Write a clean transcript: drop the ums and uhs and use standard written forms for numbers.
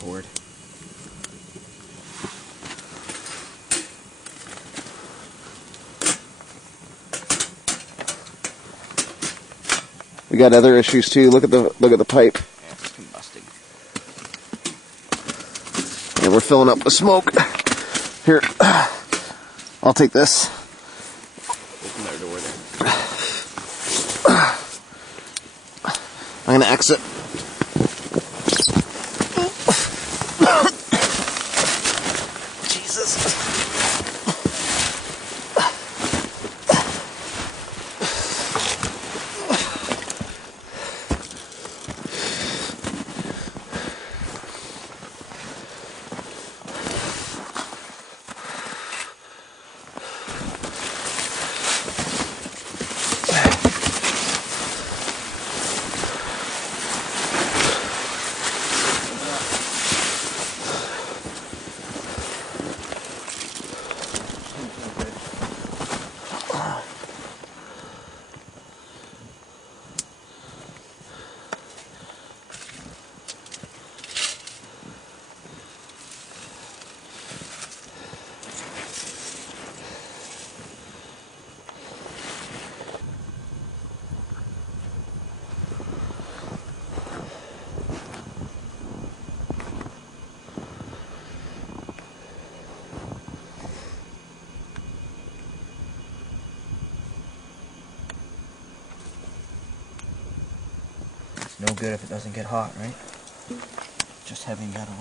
cord. We got other issues too. Look at the pipe. Yeah, it's combusting. And we're filling up with smoke. Here, I'll take this. Open that door there. I'm gonna exit. Jesus. No good if it doesn't get hot, right? Just heavy metal.